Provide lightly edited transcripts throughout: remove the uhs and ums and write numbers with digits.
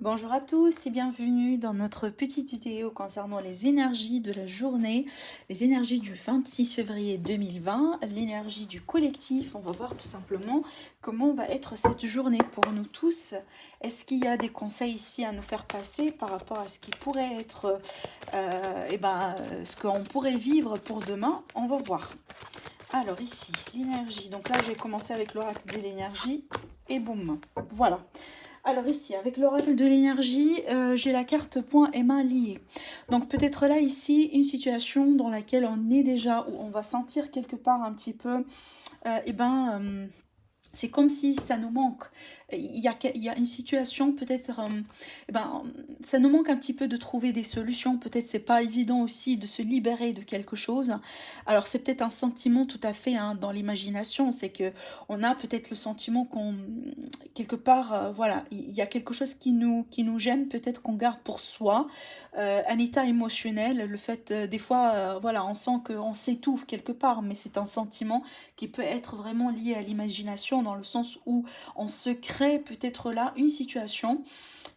Bonjour à tous et bienvenue dans notre petite vidéo concernant les énergies de la journée, les énergies du 26 février 2020, l'énergie du collectif. On va voir tout simplement comment va être cette journée pour nous tous. Est-ce qu'il y a des conseils ici à nous faire passer par rapport à ce qui pourrait être, ce qu'on pourrait vivre pour demain? On va voir. Alors ici, l'énergie. Donc là, je vais commencer avec l'oracle de l'énergie et boum, voilà. Alors ici, avec l'oracle de l'énergie, j'ai la carte point et main liées. Donc peut-être là, ici, une situation dans laquelle on est déjà, où on va sentir quelque part un petit peu, c'est comme si ça nous manque. Il y a une situation, peut-être, ça nous manque un petit peu de trouver des solutions. Peut-être c'est pas évident aussi de se libérer de quelque chose. Alors c'est peut-être un sentiment tout à fait dans l'imagination. C'est que on a peut-être le sentiment qu'on, quelque part, voilà, il y a quelque chose qui nous gêne, peut-être qu'on garde pour soi. Un état émotionnel, le fait, des fois, voilà, on sent qu'on s'étouffe quelque part, mais c'est un sentiment qui peut être vraiment lié à l'imagination dans le sens où on se crée peut-être là une situation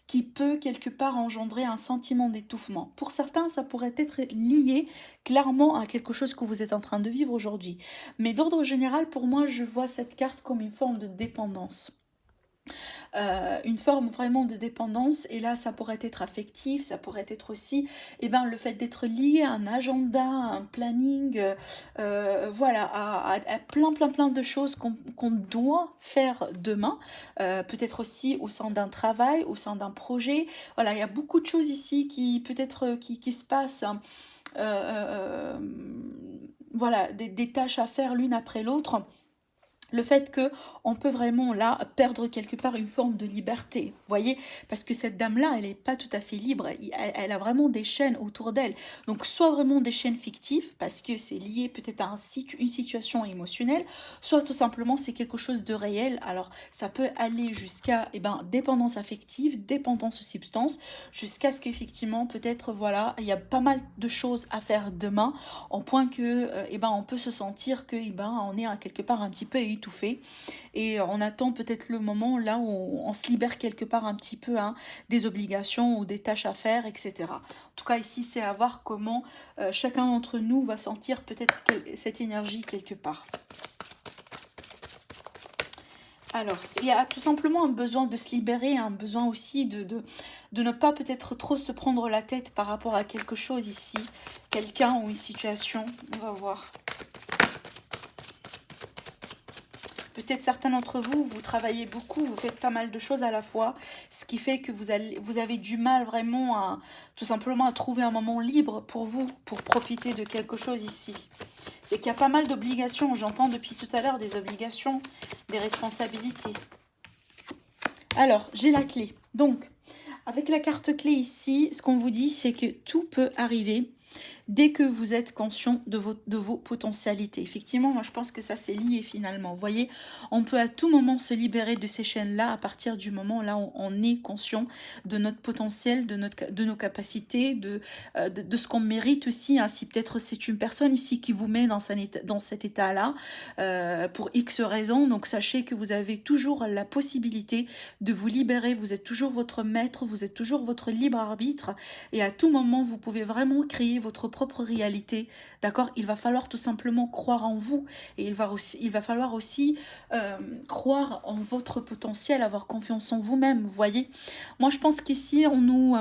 qui peut quelque part engendrer un sentiment d'étouffement. Pour certains, ça pourrait être lié clairement à quelque chose que vous êtes en train de vivre aujourd'hui. Mais d'ordre général, pour moi, je vois cette carte comme une forme de dépendance. Une forme vraiment de dépendance, et là ça pourrait être affectif, ça pourrait être aussi le fait d'être lié à un agenda, à un planning, voilà, à plein de choses qu'on doit faire demain, peut-être aussi au sein d'un travail, au sein d'un projet. Voilà, il y a beaucoup de choses ici qui peut-être qui se passent, hein. Voilà, des tâches à faire l'une après l'autre, le fait que on peut vraiment là perdre quelque part une forme de liberté, vous voyez, parce que cette dame-là, elle n'est pas tout à fait libre, elle a vraiment des chaînes autour d'elle. Donc soit vraiment des chaînes fictives, parce que c'est lié peut-être à une situation émotionnelle, soit tout simplement c'est quelque chose de réel. Alors ça peut aller jusqu'à dépendance affective, dépendance aux substances, jusqu'à ce qu'effectivement peut-être voilà, il y a pas mal de choses à faire demain, en point que on peut se sentir que on est quelque part un petit peu étouffé, et on attend peut-être le moment là où on se libère quelque part un petit peu, des obligations ou des tâches à faire, etc. En tout cas ici c'est à voir comment chacun d'entre nous va sentir peut-être cette énergie quelque part. Alors, il y a tout simplement un besoin de se libérer, un besoin aussi de ne pas peut-être trop se prendre la tête par rapport à quelque chose ici, quelqu'un ou une situation. On va voir. Peut-être certains d'entre vous, vous travaillez beaucoup, vous faites pas mal de choses à la fois, ce qui fait que vous avez du mal vraiment à tout simplement à trouver un moment libre pour vous, pour profiter de quelque chose ici. C'est qu'il y a pas mal d'obligations, j'entends depuis tout à l'heure des obligations, des responsabilités. Alors, j'ai la clé. Donc, avec la carte clé ici, ce qu'on vous dit, c'est que tout peut arriver dès que vous êtes conscient de vos potentialités. Effectivement, moi je pense que ça c'est lié finalement. Vous voyez, on peut à tout moment se libérer de ces chaînes-là à partir du moment là où on est conscient de notre potentiel, de nos capacités, de ce qu'on mérite aussi. Si peut-être c'est une personne ici qui vous met dans cet état-là pour X raisons, donc sachez que vous avez toujours la possibilité de vous libérer. Vous êtes toujours votre maître, vous êtes toujours votre libre arbitre, et à tout moment vous pouvez vraiment créer votre propre réalité, d'accord? Il va falloir tout simplement croire en vous, et il va falloir aussi croire en votre potentiel, avoir confiance en vous-même, vous voyez? Moi, je pense qu'ici, on nous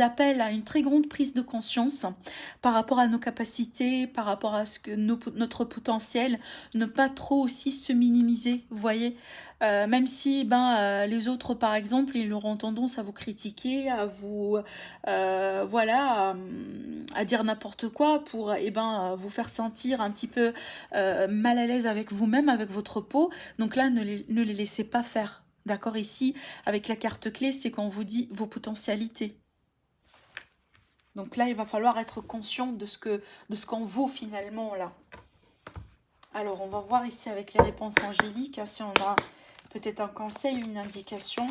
appelle à une très grande prise de conscience par rapport à nos capacités, par rapport à ce que notre potentiel, ne pas trop aussi se minimiser, vous voyez. Même si les autres, par exemple, ils auront tendance à vous critiquer, à vous, voilà, à dire n'importe quoi pour vous faire sentir un petit peu mal à l'aise avec vous-même, avec votre peau. Donc là, ne les laissez pas faire. D'accord, ici, avec la carte clé, c'est qu'on vous dit vos potentialités. Donc là, il va falloir être conscient de ce qu'on vaut finalement là. Alors, on va voir ici avec les réponses angéliques, si on a peut-être un conseil, une indication.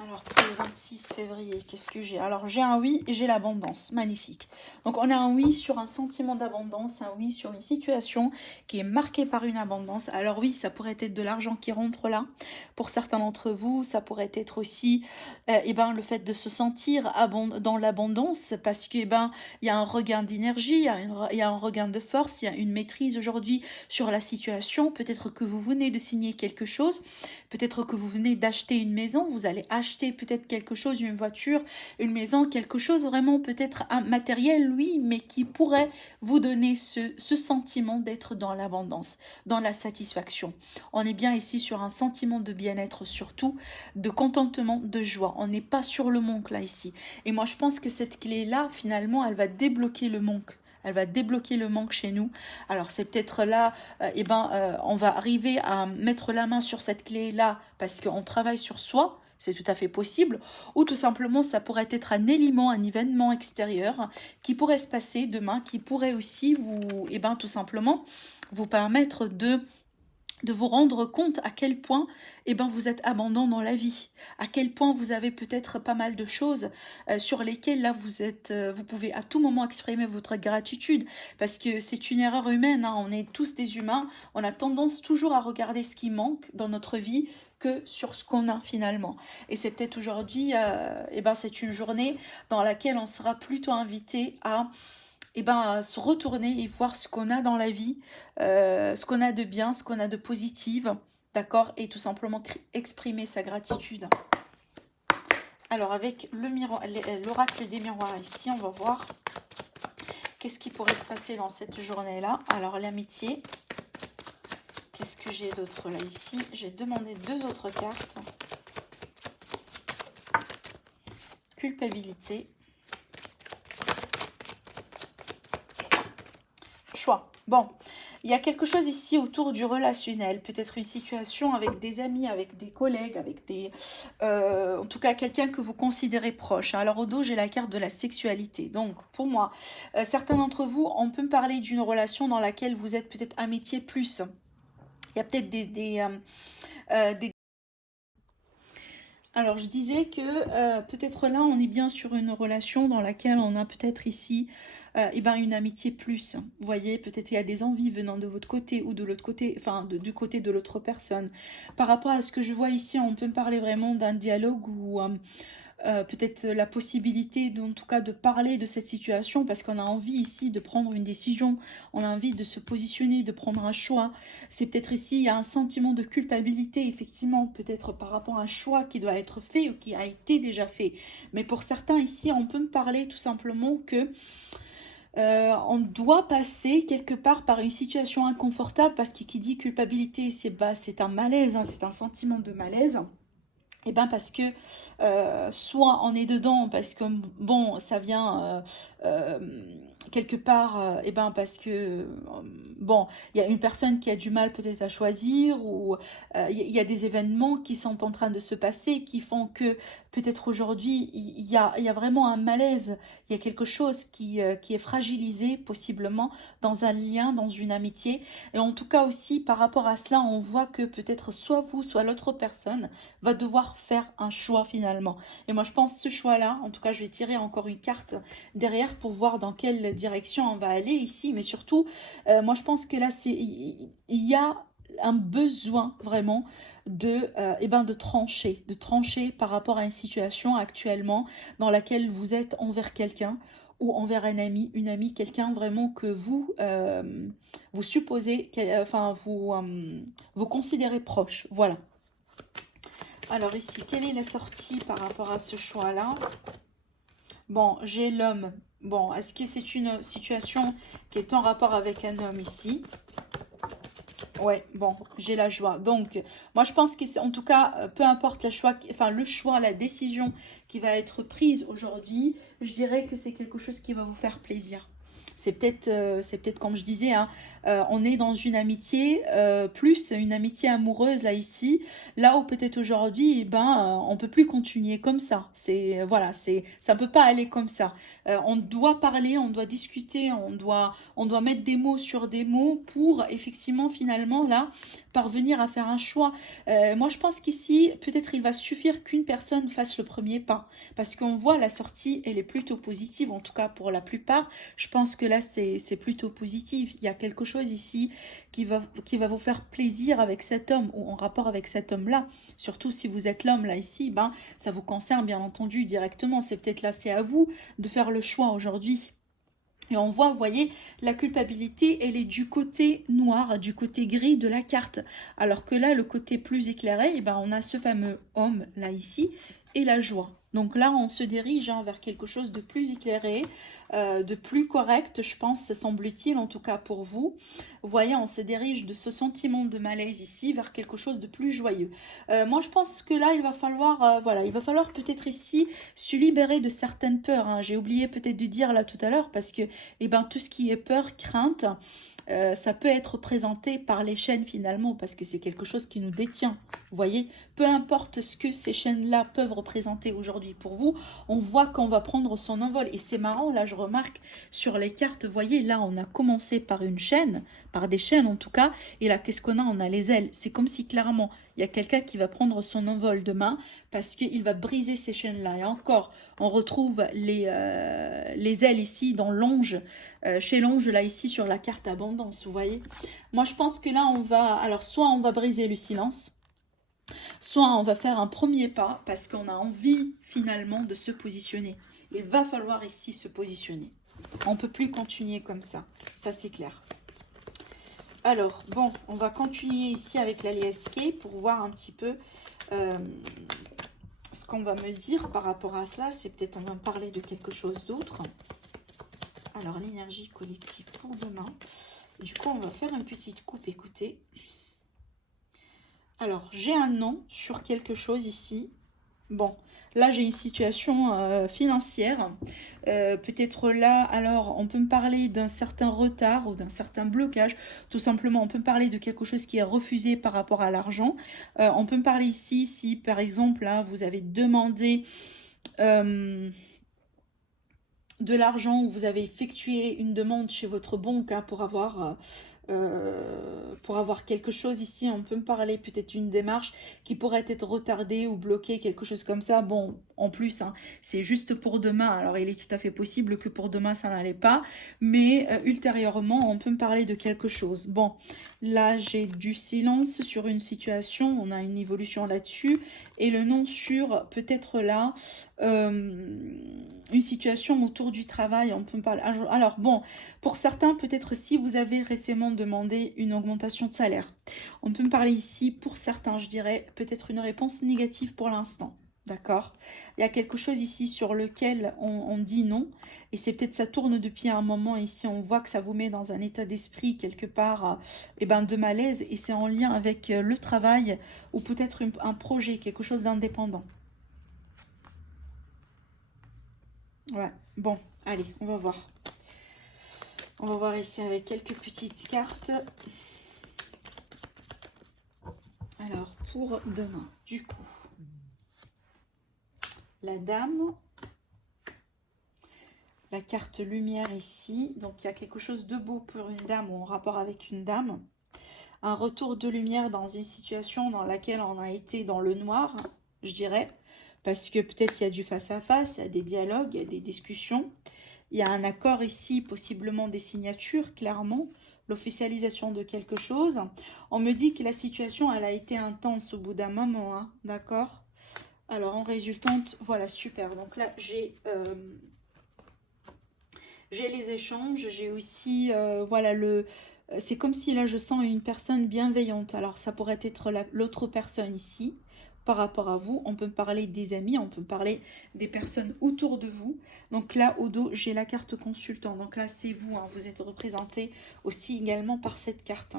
Alors, pour le 26 février, qu'est-ce que j'ai? Alors, j'ai un oui et j'ai l'abondance. Magnifique. Donc, on a un oui sur un sentiment d'abondance, un oui sur une situation qui est marquée par une abondance. Alors oui, ça pourrait être de l'argent qui rentre là. Pour certains d'entre vous, ça pourrait être aussi le fait de se sentir dans l'abondance parce que il y a un regain d'énergie, il y a un regain de force, il y a une maîtrise aujourd'hui sur la situation. Peut-être que vous venez de signer quelque chose, peut-être que vous venez d'acheter une maison, vous allez acheter peut-être quelque chose, une voiture, une maison, quelque chose vraiment peut-être un matériel, oui, mais qui pourrait vous donner ce sentiment d'être dans l'abondance, dans la satisfaction. On est bien ici sur un sentiment de bien-être surtout, de contentement, de joie. On n'est pas sur le manque là ici. Et moi je pense que cette clé-là, finalement, elle va débloquer le manque. Elle va débloquer le manque chez nous. Alors c'est peut-être là, on va arriver à mettre la main sur cette clé-là parce qu'on travaille sur soi. C'est tout à fait possible. Ou tout simplement, ça pourrait être un élément, un événement extérieur qui pourrait se passer demain, qui pourrait aussi vous, tout simplement, vous permettre de vous rendre compte à quel point vous êtes abondant dans la vie, à quel point vous avez peut-être pas mal de choses sur lesquelles là vous pouvez à tout moment exprimer votre gratitude parce que c'est une erreur humaine, hein, on est tous des humains, on a tendance toujours à regarder ce qui manque dans notre vie que sur ce qu'on a finalement. Et c'est peut-être aujourd'hui, c'est une journée dans laquelle on sera plutôt invité à se retourner et voir ce qu'on a dans la vie, ce qu'on a de bien, ce qu'on a de positif, d'accord? Et tout simplement exprimer sa gratitude. Alors, avec l'oracle des miroirs ici, on va voir qu'est-ce qui pourrait se passer dans cette journée-là. Alors, l'amitié. Qu'est-ce que j'ai d'autre là ici? J'ai demandé 2 autres cartes. Culpabilité. Choix. Bon, il y a quelque chose ici autour du relationnel, peut-être une situation avec des amis, avec des collègues, avec des... en tout cas, quelqu'un que vous considérez proche. Alors, au dos, j'ai la carte de la sexualité. Donc, pour moi, certains d'entre vous, on peut me parler d'une relation dans laquelle vous êtes peut-être amitié plus. Il y a peut-être des Alors, je disais que peut-être là, on est bien sur une relation dans laquelle on a peut-être ici une amitié plus. Vous voyez, peut-être il y a des envies venant de votre côté ou de l'autre côté, enfin du côté de l'autre personne. Par rapport à ce que je vois ici, on peut me parler vraiment d'un dialogue ou peut-être la possibilité en tout cas de parler de cette situation parce qu'on a envie ici de prendre une décision, on a envie de se positionner, de prendre un choix. C'est peut-être ici, il y a un sentiment de culpabilité, effectivement, peut-être par rapport à un choix qui doit être fait ou qui a été déjà fait. Mais pour certains ici, on peut me parler tout simplement que on doit passer quelque part par une situation inconfortable parce que qui dit culpabilité, c'est un malaise, hein, c'est un sentiment de malaise. Parce que soit on est dedans parce que bon ça vient quelque part parce que bon il y a une personne qui a du mal peut-être à choisir ou il y a des événements qui sont en train de se passer qui font que peut-être aujourd'hui il y a vraiment un malaise, il y a quelque chose qui est fragilisé possiblement dans un lien, dans une amitié. Et en tout cas aussi par rapport à cela on voit que peut-être soit vous soit l'autre personne va devoir faire un choix finalement. Et moi je pense ce choix-là, en tout cas je vais tirer encore une carte derrière pour voir dans quelle direction on va aller ici. Mais surtout, moi je pense que là il y a un besoin vraiment de trancher par rapport à une situation actuellement dans laquelle vous êtes envers quelqu'un ou envers un ami, une amie, quelqu'un vraiment que vous vous supposez, vous considérez proche. Voilà. Alors ici, quelle est la sortie par rapport à ce choix-là? Bon, j'ai l'homme. Bon, est-ce que c'est une situation qui est en rapport avec un homme ici? Ouais, bon, j'ai la joie. Donc, moi, je pense que c'est, en tout cas, peu importe le choix, la décision qui va être prise aujourd'hui, je dirais que c'est quelque chose qui va vous faire plaisir. C'est peut-être comme je disais, hein, on est dans une amitié, plus une amitié amoureuse là ici, là où peut-être aujourd'hui, eh ben, on peut plus continuer comme ça. Voilà, ça peut pas aller comme ça. On doit parler, on doit discuter, on doit mettre des mots sur des mots pour effectivement finalement là parvenir à faire un choix. Moi, je pense qu'ici, peut-être il va suffire qu'une personne fasse le premier pas, parce qu'on voit la sortie, elle est plutôt positive, en tout cas pour la plupart. Je pense que là, c'est plutôt positif. Il y a quelque chose ici qui va vous faire plaisir avec cet homme ou en rapport avec cet homme-là. Surtout si vous êtes l'homme là ici, ben, ça vous concerne bien entendu directement. C'est peut-être là, c'est à vous de faire le choix aujourd'hui. Et on voit, vous voyez, la culpabilité, elle est du côté noir, du côté gris de la carte. Alors que là, le côté plus éclairé, eh ben, on a ce fameux homme, là, ici, et la joie. Donc là, on se dirige hein, vers quelque chose de plus éclairé, de plus correct, je pense, semble-t-il, en tout cas pour vous. Vous voyez, on se dirige de ce sentiment de malaise ici vers quelque chose de plus joyeux. Moi, je pense que là, il va falloir, voilà, il va falloir peut-être ici se libérer de certaines peurs. Hein. J'ai oublié peut-être de dire là tout à l'heure parce que eh ben, tout ce qui est peur, crainte, ça peut être présenté par les chaînes finalement parce que c'est quelque chose qui nous détient. Vous voyez, peu importe ce que ces chaînes-là peuvent représenter aujourd'hui pour vous, on voit qu'on va prendre son envol. Et c'est marrant, là je remarque sur les cartes, vous voyez, là on a commencé par une chaîne, par des chaînes en tout cas, et là qu'est-ce qu'on a? On a les ailes. C'est comme si clairement il y a quelqu'un qui va prendre son envol demain parce qu'il va briser ces chaînes-là. Et encore, on retrouve les ailes ici dans l'ange, chez l'ange là ici sur la carte abondance, vous voyez. Moi je pense que là on va, alors soit on va briser le silence, soit on va faire un premier pas parce qu'on a envie finalement de se positionner. Il va falloir ici se positionner. On ne peut plus continuer comme ça c'est clair. Alors, bon, on va continuer ici avec l'alliesque pour voir un petit peu ce qu'on va me dire par rapport à cela. C'est peut-être on va me parler de quelque chose d'autre. Alors, l'énergie collective pour demain. Du coup, on va faire une petite coupe, écoutez. Alors, j'ai un nom sur quelque chose ici. Bon, là j'ai une situation financière. Peut-être là, alors on peut me parler d'un certain retard ou d'un certain blocage. Tout simplement, on peut me parler de quelque chose qui est refusé par rapport à l'argent. On peut me parler ici si par exemple là vous avez demandé de l'argent ou vous avez effectué une demande chez votre banque hein, pour avoir quelque chose ici, on peut me parler peut-être d'une démarche qui pourrait être retardée ou bloquée, quelque chose comme ça. Bon, en plus, hein, c'est juste pour demain. Alors, il est tout à fait possible que pour demain, ça n'allait pas. Mais ultérieurement, on peut me parler de quelque chose. Bon, là, j'ai du silence sur une situation. On a une évolution là-dessus. Et le nom sur, peut-être là, une situation autour du travail. On peut me parler. Alors, bon, pour certains, peut-être si vous avez récemment demandé une augmentation de salaire. On peut me parler ici, pour certains, je dirais, peut-être une réponse négative pour l'instant. D'accord? Il y a quelque chose ici sur lequel on dit non. Et c'est peut-être ça tourne depuis un moment. Ici, on voit que ça vous met dans un état d'esprit quelque part eh ben, de malaise. Et c'est en lien avec le travail ou peut-être un projet, quelque chose d'indépendant. Ouais, bon, allez, on va voir. On va voir ici avec quelques petites cartes. Alors, pour demain, du coup, la dame, la carte lumière ici. Donc, il y a quelque chose de beau pour une dame ou en rapport avec une dame. Un retour de lumière dans une situation dans laquelle on a été dans le noir, je dirais. Parce que peut-être il y a du face-à-face, il y a des dialogues, il y a des discussions. Il y a un accord ici, possiblement des signatures, clairement. L'officialisation de quelque chose. On me dit que la situation, elle a été intense au bout d'un moment, hein, d'accord? Alors, en résultante, voilà, super. Donc là, j'ai les échanges, j'ai aussi, voilà, c'est comme si là, je sens une personne bienveillante. Alors, ça pourrait être l'autre personne ici. par rapport à vous. On peut parler des amis, on peut parler des personnes autour de vous. Donc là, au dos, j'ai la carte consultant. Donc là, c'est vous, hein, vous êtes représenté aussi également par cette carte.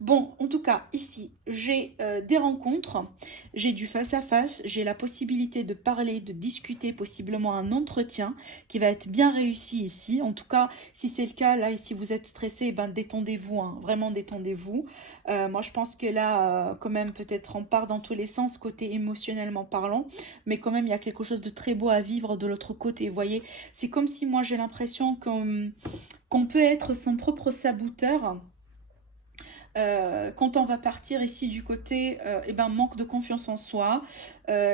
Bon, en tout cas, ici, j'ai des rencontres, j'ai du face-à-face, j'ai la possibilité de parler, de discuter, possiblement un entretien qui va être bien réussi ici. En tout cas, si c'est le cas, là, ici, vous êtes stressé, ben détendez-vous, hein, vraiment détendez-vous. Moi, je pense que là, quand même, peut-être on part dans tous les sens, côté émotionnellement parlant, mais quand même, il y a quelque chose de très beau à vivre de l'autre côté, vous voyez. C'est comme si moi, j'ai l'impression qu'on peut être son propre saboteur. Quand on va partir ici du côté eh ben, manque de confiance en soi,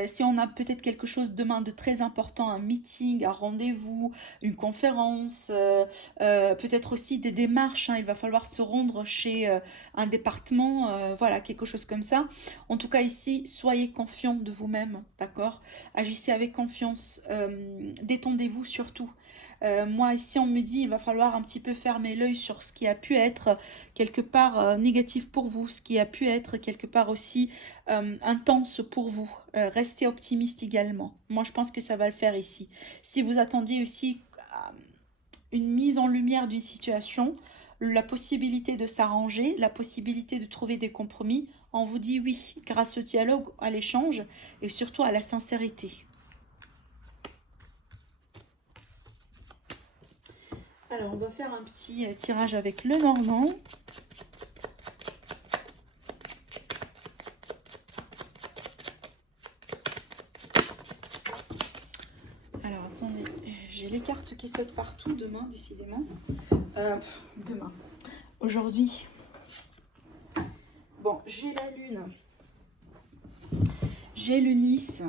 si on a peut-être quelque chose demain de très important, un meeting, un rendez-vous, une conférence, peut-être aussi des démarches, hein, il va falloir se rendre chez un département, voilà, quelque chose comme ça. En tout cas ici, soyez confiant de vous-même, d'accord? Agissez avec confiance, détendez-vous surtout. Moi ici on me dit il va falloir un petit peu fermer l'œil sur ce qui a pu être quelque part négatif pour vous, ce qui a pu être quelque part aussi intense pour vous. Restez optimiste également. Moi je pense que ça va le faire ici. Si vous attendiez aussi une mise en lumière d'une situation, la possibilité de s'arranger, la possibilité de trouver des compromis, on vous dit oui, grâce au dialogue, à l'échange et surtout à la sincérité. Alors, on va faire un petit tirage avec le Normand. Alors, attendez, j'ai les cartes qui sautent partout demain, décidément. Demain. Aujourd'hui. Bon, j'ai la Lune. J'ai le Lys.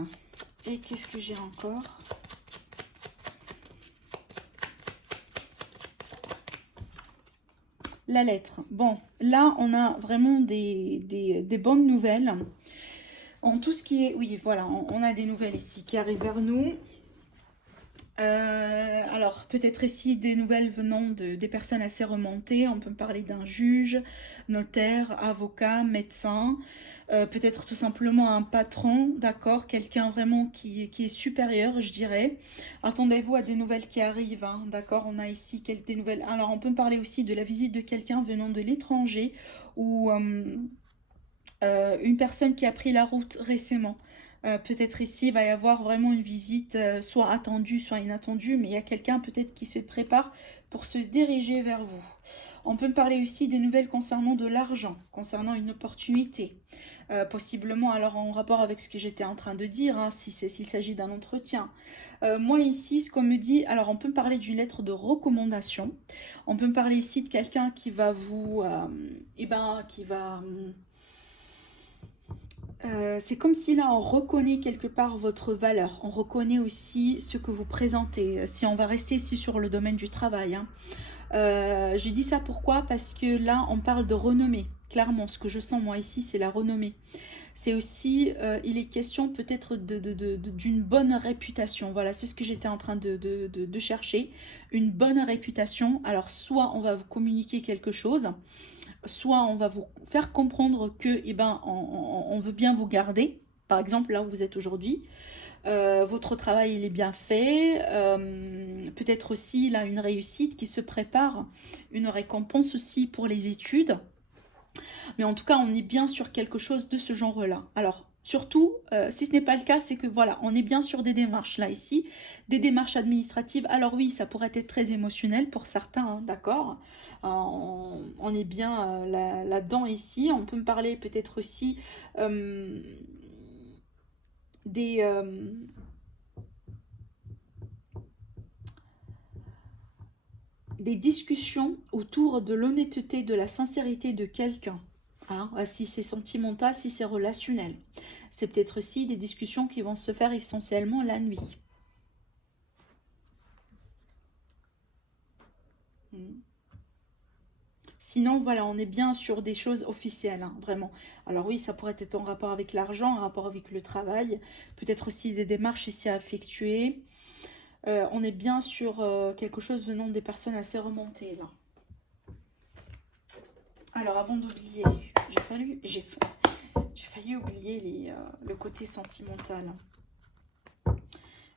Et qu'est-ce que j'ai encore ? La lettre. Bon, là, on a vraiment des bonnes nouvelles. En tout ce qui est... Oui, voilà, on a des nouvelles ici qui arrivent vers nous. Alors, peut-être ici des nouvelles venant des personnes assez remontées. On peut parler d'un juge, notaire, avocat, médecin. Peut-être tout simplement un patron, d'accord, quelqu'un vraiment qui est supérieur, je dirais. Attendez-vous à des nouvelles qui arrivent, hein, d'accord, on a ici des nouvelles. Alors, on peut parler aussi de la visite de quelqu'un venant de l'étranger ou une personne qui a pris la route récemment. Peut-être ici, il va y avoir vraiment une visite, soit attendue, soit inattendue, mais il y a quelqu'un peut-être qui se prépare pour se diriger vers vous. On peut parler aussi des nouvelles concernant de l'argent, concernant une opportunité. Possiblement, alors en rapport avec ce que j'étais en train de dire, hein, s'il s'agit d'un entretien. Moi ici, ce qu'on me dit, alors on peut parler d'une lettre de recommandation. On peut parler ici de quelqu'un qui va vous... c'est comme si là on reconnaît quelque part votre valeur, on reconnaît aussi ce que vous présentez, si on va rester ici sur le domaine du travail, hein. Je dis ça pourquoi? Parce que là on parle de renommée, clairement ce que je sens moi ici c'est la renommée. C'est aussi, il est question peut-être d'une bonne réputation, voilà c'est ce que j'étais en train de chercher, une bonne réputation. Alors soit on va vous communiquer quelque chose, soit on va vous faire comprendre que eh ben, on veut bien vous garder, par exemple là où vous êtes aujourd'hui, votre travail il est bien fait, peut-être aussi là une réussite qui se prépare, une récompense aussi pour les études, mais en tout cas on est bien sur quelque chose de ce genre là. Alors surtout, si ce n'est pas le cas, c'est que voilà, on est bien sur des démarches là ici, des démarches administratives. Alors oui, ça pourrait être très émotionnel pour certains, hein, d'accord. On est bien là-dedans ici. On peut me parler peut-être aussi des discussions autour de l'honnêteté, de la sincérité de quelqu'un. Hein, si c'est sentimental, si c'est relationnel. C'est peut-être aussi des discussions qui vont se faire essentiellement la nuit. Sinon, voilà, on est bien sur des choses officielles, hein, vraiment. Alors oui, ça pourrait être en rapport avec l'argent, en rapport avec le travail, peut-être aussi des démarches ici à effectuer. On est bien sur quelque chose venant des personnes assez remontées, là. Alors, avant d'oublier, J'ai failli oublier le côté sentimental.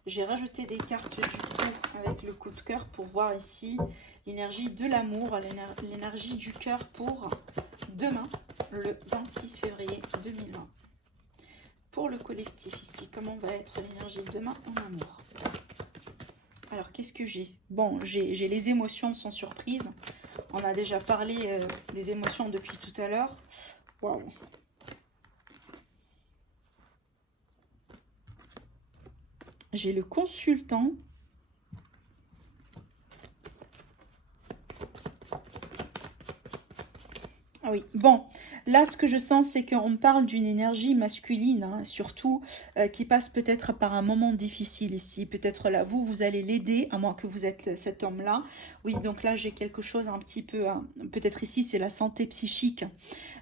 J'ai rajouté des cartes du coup avec le coup de cœur pour voir ici l'énergie de l'amour, l'énergie du cœur pour demain, le 26 février 2020. Pour le collectif ici, comment va être l'énergie de demain en amour? Alors, qu'est-ce que j'ai? Bon, j'ai les émotions sans surprise. On a déjà parlé des émotions depuis tout à l'heure. Waouh! J'ai le consultant. Ah oui, bon, là ce que je sens c'est qu'on parle d'une énergie masculine, hein, surtout qui passe peut-être par un moment difficile ici. Peut-être là, vous allez l'aider, à moins que vous êtes cet homme-là. Oui, donc là j'ai quelque chose un petit peu, hein, peut-être ici c'est la santé psychique,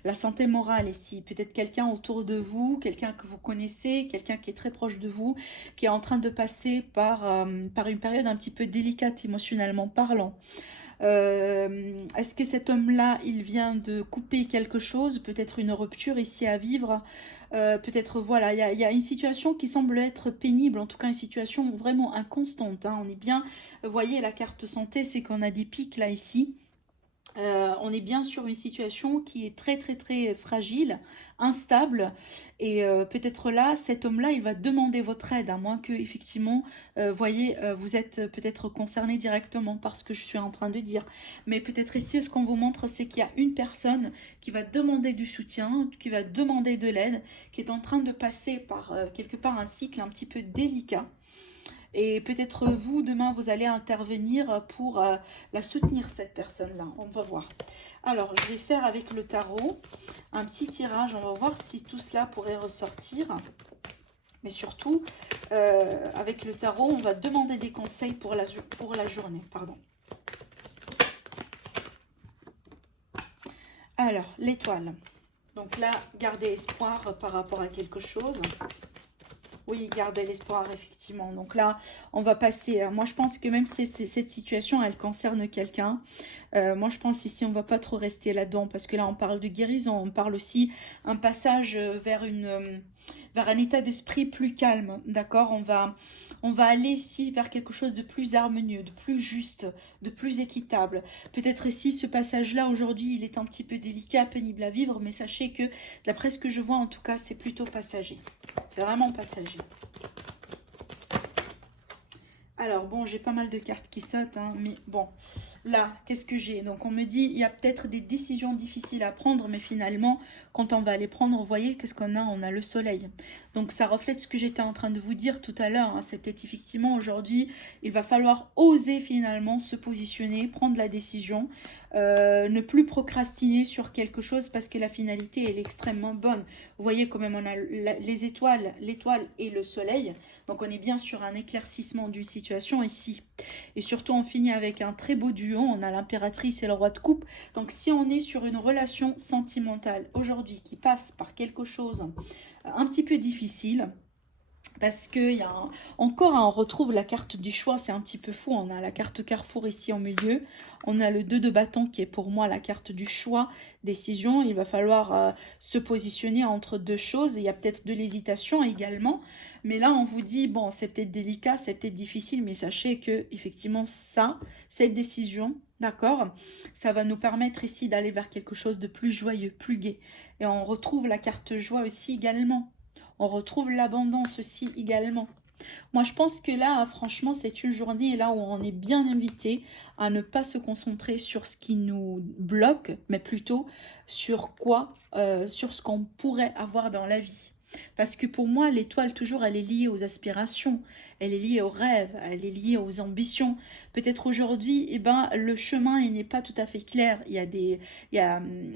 la santé morale ici. Peut-être quelqu'un autour de vous, quelqu'un que vous connaissez, quelqu'un qui est très proche de vous, qui est en train de passer par une période un petit peu délicate émotionnellement parlant. Est-ce que cet homme-là, il vient de couper quelque chose, peut-être une rupture ici à vivre, peut-être, voilà, il y a une situation qui semble être pénible, en tout cas une situation vraiment inconstante, hein. On est bien, vous voyez, la carte santé, c'est qu'on a des pics là ici. On est bien sur une situation qui est très très très fragile, instable, et peut-être là, cet homme-là, il va demander votre aide, à moins que effectivement, voyez, vous êtes peut-être concerné directement par ce que je suis en train de dire. Mais peut-être ici, ce qu'on vous montre, c'est qu'il y a une personne qui va demander du soutien, qui va demander de l'aide, qui est en train de passer par quelque part un cycle un petit peu délicat. Et peut-être vous, demain, vous allez intervenir pour la soutenir, cette personne-là. On va voir. Alors, je vais faire avec le tarot un petit tirage. On va voir si tout cela pourrait ressortir. Mais surtout, avec le tarot, on va demander des conseils pour la journée. Pardon. Alors, l'étoile. Donc là, gardez espoir par rapport à quelque chose. Oui, gardez l'espoir, effectivement. Donc là, on va passer. Moi, je pense que même si cette situation, elle concerne quelqu'un, moi, je pense ici, on va pas trop rester là-dedans. Parce que là, on parle de guérison. On parle aussi un passage vers un état d'esprit plus calme. D'accord, on va aller ici vers quelque chose de plus harmonieux, de plus juste, de plus équitable. Peut-être ici, ce passage-là, aujourd'hui, il est un petit peu délicat, pénible à vivre. Mais sachez que, d'après ce que je vois, en tout cas, c'est plutôt passager. C'est vraiment passager. Alors, bon, j'ai pas mal de cartes qui sautent, hein, mais bon, là, qu'est-ce que j'ai? Donc, on me dit, il y a peut-être des décisions difficiles à prendre, mais finalement, quand on va les prendre, vous voyez, qu'est-ce qu'on a? On a le soleil. Donc, ça reflète ce que j'étais en train de vous dire tout à l'heure, hein. C'est peut-être effectivement, aujourd'hui, il va falloir oser finalement se positionner, prendre la décision, ne plus procrastiner sur quelque chose parce que la finalité, elle est extrêmement bonne. Vous voyez, quand même, on a les étoiles, l'étoile et le soleil. Donc, on est bien sur un éclaircissement d'une situation ici. Et surtout, on finit avec un très beau duo. On a l'impératrice et le roi de coupe. Donc, si on est sur une relation sentimentale aujourd'hui qui passe par quelque chose un petit peu difficile, parce qu'il y a encore, hein, on retrouve la carte du choix, c'est un petit peu fou. On a la carte carrefour ici au milieu. On a le 2 de bâton qui est pour moi la carte du choix, décision. Il va falloir se positionner entre deux choses. Il y a peut-être de l'hésitation également. Mais là, on vous dit, bon, c'est peut-être délicat, c'est peut-être difficile, mais sachez que effectivement cette décision, d'accord, ça va nous permettre ici d'aller vers quelque chose de plus joyeux, plus gai. Et on retrouve la carte joie aussi également. On retrouve l'abondance aussi également. Moi, je pense que là, franchement, c'est une journée là où on est bien invité à ne pas se concentrer sur ce qui nous bloque, mais plutôt sur quoi, sur ce qu'on pourrait avoir dans la vie. Parce que pour moi, l'étoile, toujours, elle est liée aux aspirations, elle est liée aux rêves, elle est liée aux ambitions. Peut-être aujourd'hui, eh ben, le chemin, il n'est pas tout à fait clair.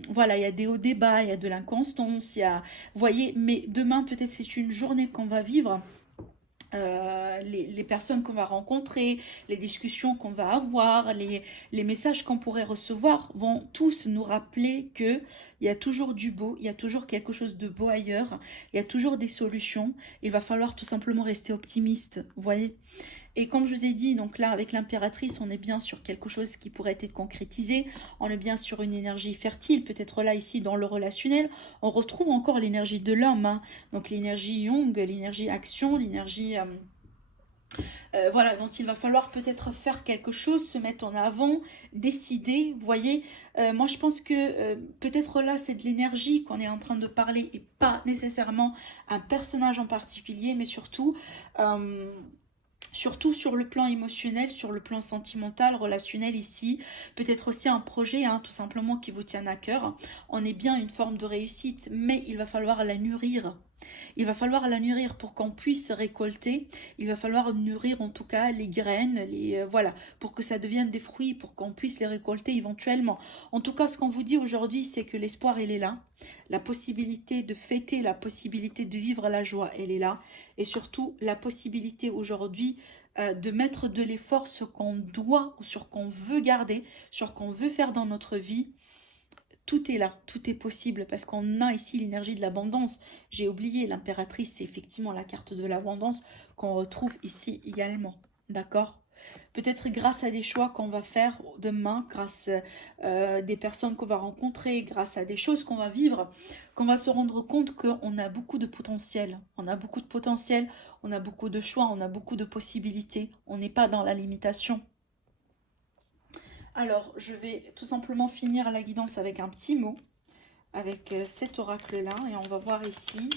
Voilà, il y a des hauts débats, il y a de l'inconstance, vous voyez, mais demain, peut-être c'est une journée qu'on va vivre. Les personnes qu'on va rencontrer, les discussions qu'on va avoir, les messages qu'on pourrait recevoir vont tous nous rappeler qu'il y a toujours du beau, il y a toujours quelque chose de beau ailleurs, il y a toujours des solutions. Il va falloir tout simplement rester optimiste, vous voyez. Et comme je vous ai dit, donc là, avec l'impératrice, on est bien sur quelque chose qui pourrait être concrétisé. On est bien sur une énergie fertile. Peut-être là, ici, dans le relationnel, on retrouve encore l'énergie de l'homme, hein. Donc l'énergie Jung, l'énergie action, l'énergie... voilà, dont il va falloir peut-être faire quelque chose, se mettre en avant, décider, vous voyez. Moi, je pense que peut-être là, c'est de l'énergie qu'on est en train de parler et pas nécessairement un personnage en particulier, mais surtout... surtout sur le plan émotionnel, sur le plan sentimental, relationnel ici, peut-être aussi un projet, hein, tout simplement, qui vous tient à cœur. On est bien une forme de réussite, mais il va falloir la nourrir. Il va falloir la nourrir pour qu'on puisse récolter. Il va falloir nourrir en tout cas les graines, voilà, pour que ça devienne des fruits, pour qu'on puisse les récolter éventuellement. En tout cas, ce qu'on vous dit aujourd'hui, c'est que l'espoir, il est là. La possibilité de fêter, la possibilité de vivre la joie, elle est là. Et surtout, la possibilité aujourd'hui de mettre de l'effort sur qu'on doit, sur qu'on veut garder, sur qu'on veut faire dans notre vie. Tout est là, tout est possible parce qu'on a ici l'énergie de l'abondance. J'ai oublié, l'impératrice, c'est effectivement la carte de l'abondance qu'on retrouve ici également. D'accord? Peut-être grâce à des choix qu'on va faire demain, grâce à des personnes qu'on va rencontrer, grâce à des choses qu'on va vivre, qu'on va se rendre compte qu'on a beaucoup de potentiel. On a beaucoup de potentiel, on a beaucoup de choix, on a beaucoup de possibilités. On n'est pas dans la limitation. Alors, je vais tout simplement finir la guidance avec un petit mot, avec cet oracle-là. Et on va voir ici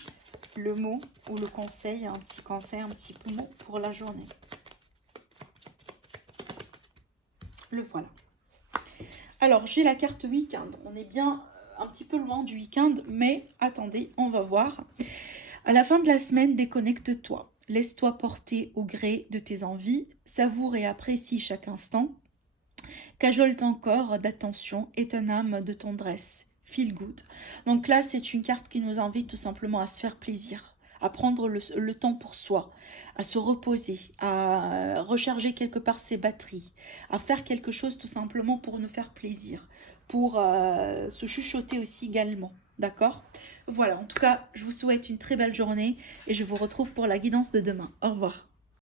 le mot ou le conseil, un petit conseil, un petit mot pour la journée. Le voilà. Alors, j'ai la carte week-end. On est bien un petit peu loin du week-end, mais attendez, on va voir. À la fin de la semaine, déconnecte-toi. Laisse-toi porter au gré de tes envies. Savoure et apprécie chaque instant. Cajole ton corps d'attention et ton âme de tendresse. Feel good. Donc là, c'est une carte qui nous invite tout simplement à se faire plaisir, à prendre le temps pour soi, à se reposer, à recharger quelque part ses batteries, à faire quelque chose tout simplement pour nous faire plaisir, pour se chuchoter aussi également. D'accord? Voilà, en tout cas, je vous souhaite une très belle journée et je vous retrouve pour la guidance de demain. Au revoir.